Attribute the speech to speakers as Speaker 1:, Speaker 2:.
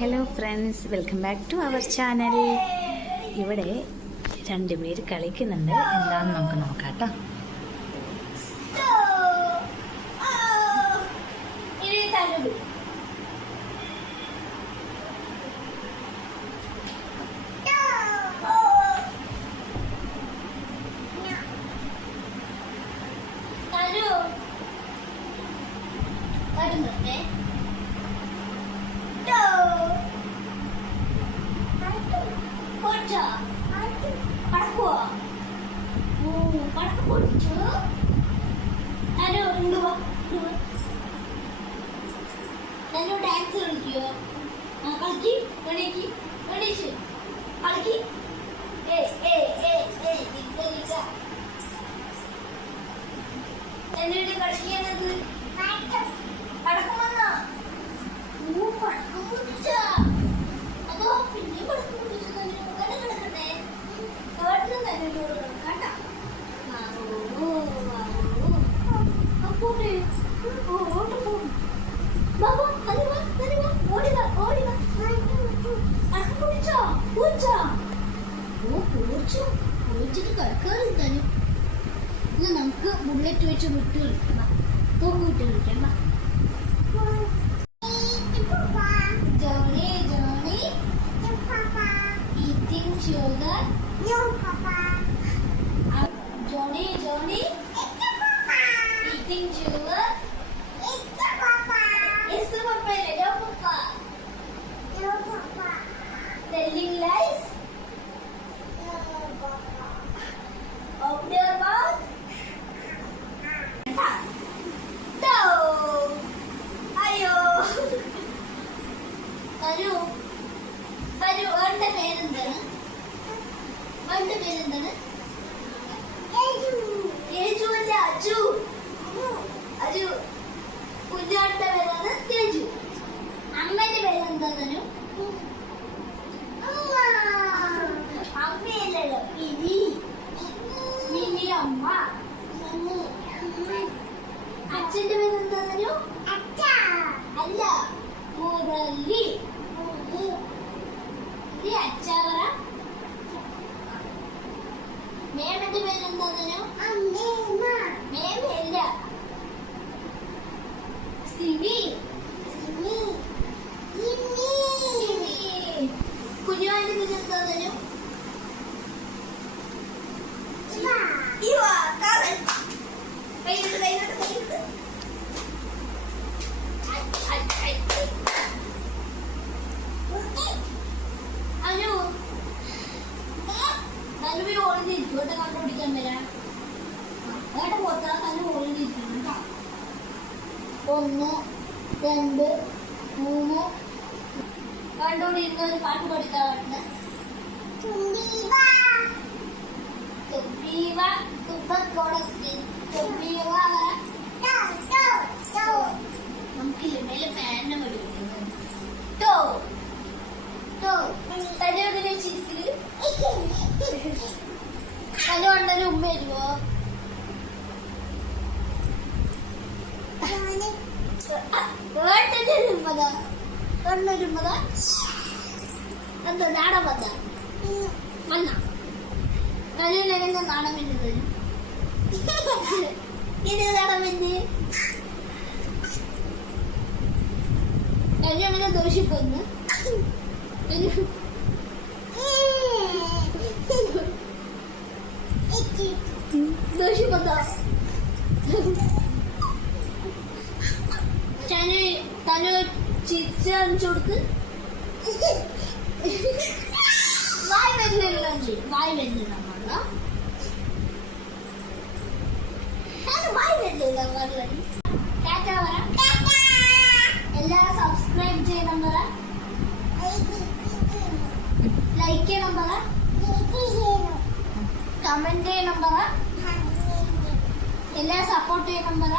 Speaker 1: Hello friends welcome back to our channel ഇവിടെ രണ്ടുപേര് കളിക്കുന്നുണ്ട്. എന്താണെന്ന് നമുക്ക് നോക്കാം കേട്ടോ.
Speaker 2: ഡാൻസ് കളിക്കോ കളിക്ക് എണീക്ക് എണീച്ച് കളിക്ക്. ഏ ഏ ഏ ഏ ലിക്ക എന്നിട്ട് എന്നോട് കളിക്കുന്നത് പടക്കം വന്നോ? പടക്കം അതോ പിന്നെ പടക്കം ഓ പൂച്ചു പൂച്ചിട്ട് കിടക്കാറുണ്ടാനും ഇന്ന് നമുക്ക് ബുള്ളറ്റ് വെച്ച് വിട്ട് കളിക്കാം തോക്ക് വിട്ട് കളിക്കാം വാ. Johnny Johnny eating sugar Uh, Johnny Johnny eating sugar Yes, papa. No, papa. Telling lies. അച്ഛന്റെ പേരെന്താണു അല്ല മുരളി. ഈ അച്ചാവറ മേമന്റെ പേരെന്താണു മേമയല്ല. സിമി. ഇവിടെ കണ്ടുപിടിക്കാൻ വരാം. ഏട്ട പോത്താ അനു മുകളിലിരിക്കണം കേട്ടോ. ഒന്ന് രണ്ട് മൂന്ന്. കണ്ടുകൊണ്ടിരുന്ന ഒരു പാട്ട് പഠിക്കാൻ പറ്റുന്നത് തുമ്പീവ. തുമ്പീവ കൊണ്ടൊരു ഉമ്മ വരുമോ തൊണ്ണൂരുമ്പതാ എന്താ നാടൻ വന്ന. വന്ന. നല്ല നാടൻ വരുന്നത് ഇത് നാടൻ വരുന്നത് എന്നെ അങ്ങനെ ദോഷിപ്പൊന്ന് ദോഷിപ്പത്തോ തന്നെ തന്നെ ചിരിച്ച് കാണിച്ചു കൊടുക്ക്. വായ് വരുന്നില്ല നമ്മൾ വായ് വരുന്നില്ല എല്ലാരും സബ്സ്ക്രൈബ് ചെയ്യണം പറ. ലൈക്ക് ചെയ്യണം പറ. കമന്റ് ചെയ്യണം പറ. എല്ലാരും സപ്പോർട്ട് ചെയ്യണം പറ